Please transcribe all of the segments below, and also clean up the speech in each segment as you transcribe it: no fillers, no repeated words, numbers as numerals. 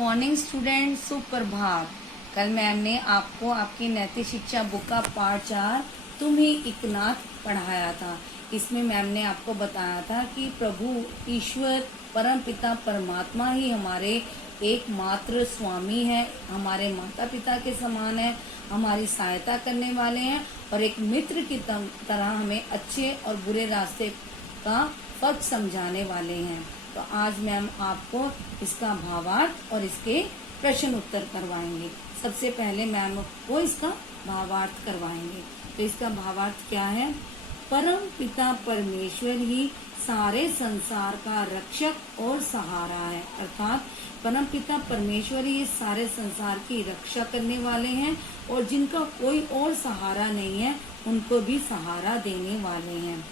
Morning student, सुप्रभात। कल ma'am ने आपको आपकी नैतिक शिक्षा बुक का पार्ट 4 तुम ही इकनाथ पढ़ाया था। इसमें मैम ने आपको बताया था कि प्रभु ईश्वर परम पिता परमात्मा ही हमारे एकमात्र स्वामी है, हमारे माता पिता के समान है, हमारी सहायता करने वाले हैं और एक मित्र की तरह हमें अच्छे और बुरे रास्ते का फर्क समझाने वाले हैं। तो आज मैम आपको इसका भावार्थ और इसके प्रश्न उत्तर करवाएंगे। सबसे पहले मैम को इसका भावार्थ करवाएंगे। तो इसका भावार्थ क्या है? परम पिता परमेश्वर ही सारे संसार का रक्षक और सहारा है। अर्थात परम पिता परमेश्वर ही सारे संसार की रक्षा करने वाले हैं और जिनका कोई और सहारा नहीं है उनको भी सहारा देने वाले हैं।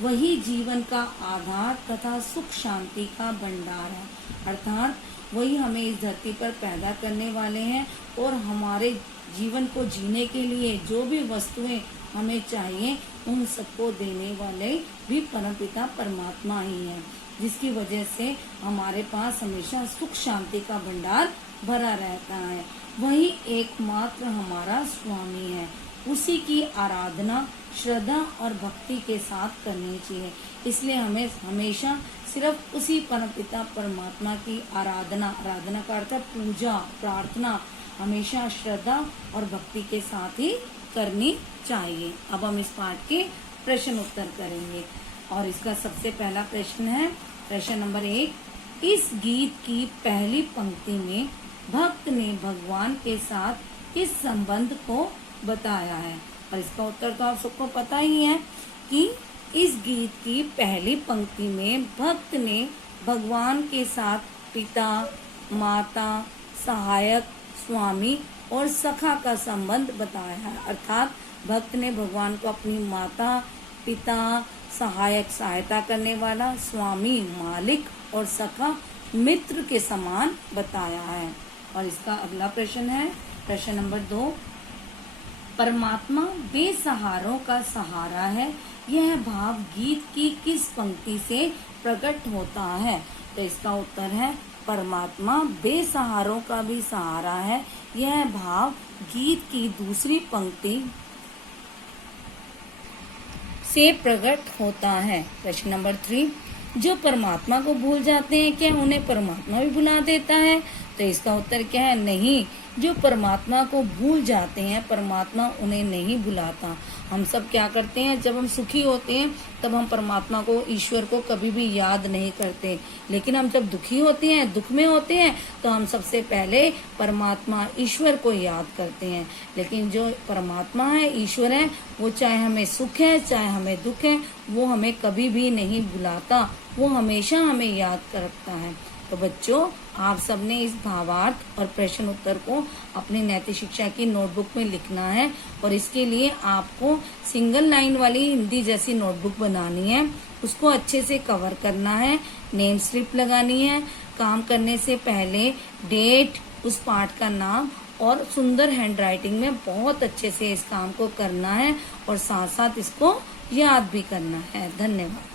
वही जीवन का आधार तथा सुख शांति का भंडार है। अर्थात वही हमें इस धरती पर पैदा करने वाले हैं और हमारे जीवन को जीने के लिए जो भी वस्तुएं हमें चाहिए उन सबको देने वाले भी परमपिता परमात्मा ही हैं, जिसकी वजह से हमारे पास हमेशा सुख शांति का भंडार भरा रहता है। वही एकमात्र हमारा स्वामी है। उसी की आराधना श्रद्धा और भक्ति के साथ करनी चाहिए। इसलिए हमें हमेशा सिर्फ उसी परमपिता परमात्मा की आराधना का अर्थ पूजा प्रार्थना हमेशा श्रद्धा और भक्ति के साथ ही करनी चाहिए। अब हम इस पाठ के प्रश्न उत्तर करेंगे और इसका सबसे पहला प्रश्न है प्रश्न नंबर 1। इस गीत की पहली पंक्ति में भक्त ने भगवान के साथ किस संबंध को बताया है? और इसका उत्तर तो आप सबको पता ही है कि इस गीत की पहली पंक्ति में भक्त ने भगवान के साथ पिता माता सहायक स्वामी और सखा का संबंध बताया है। अर्थात भक्त ने भगवान को अपनी माता पिता सहायक सहायता करने वाला स्वामी मालिक और सखा मित्र के समान बताया है। और इसका अगला प्रश्न है प्रश्न नंबर 2। परमात्मा बेसहारों का सहारा है, यह भाव गीत की किस पंक्ति से प्रकट होता है? तो इसका उत्तर है परमात्मा बेसहारों का भी सहारा है, यह भाव गीत की दूसरी पंक्ति से प्रकट होता है। प्रश्न नंबर 3। जो परमात्मा को भूल जाते हैं क्या उन्हें परमात्मा भी भुला देता है? तो इसका उत्तर क्या है? नहीं। जो परमात्मा को भूल जाते हैं परमात्मा उन्हें नहीं भुलाता। हम सब क्या करते हैं, जब हम सुखी होते हैं तब हम परमात्मा को ईश्वर को कभी भी याद नहीं करते, लेकिन हम जब दुखी होते हैं दुख में होते हैं तो हम सबसे पहले परमात्मा ईश्वर को याद करते हैं। लेकिन जो परमात्मा है ईश्वर है वो चाहे हमें सुख है चाहे हमें दुख है वो हमें कभी भी नहीं भुलाता, वो हमेशा हमें याद रखता है। तो बच्चों आप सबने इस भावार्थ और प्रश्न उत्तर को अपनी नैतिक शिक्षा की नोटबुक में लिखना है और इसके लिए आपको सिंगल लाइन वाली हिंदी जैसी नोटबुक बनानी है, उसको अच्छे से कवर करना है, नेम स्लिप लगानी है, काम करने से पहले डेट उस पाठ का नाम और सुंदर हैंडराइटिंग में बहुत अच्छे से इस काम को करना है और साथ साथ इसको याद भी करना है। धन्यवाद।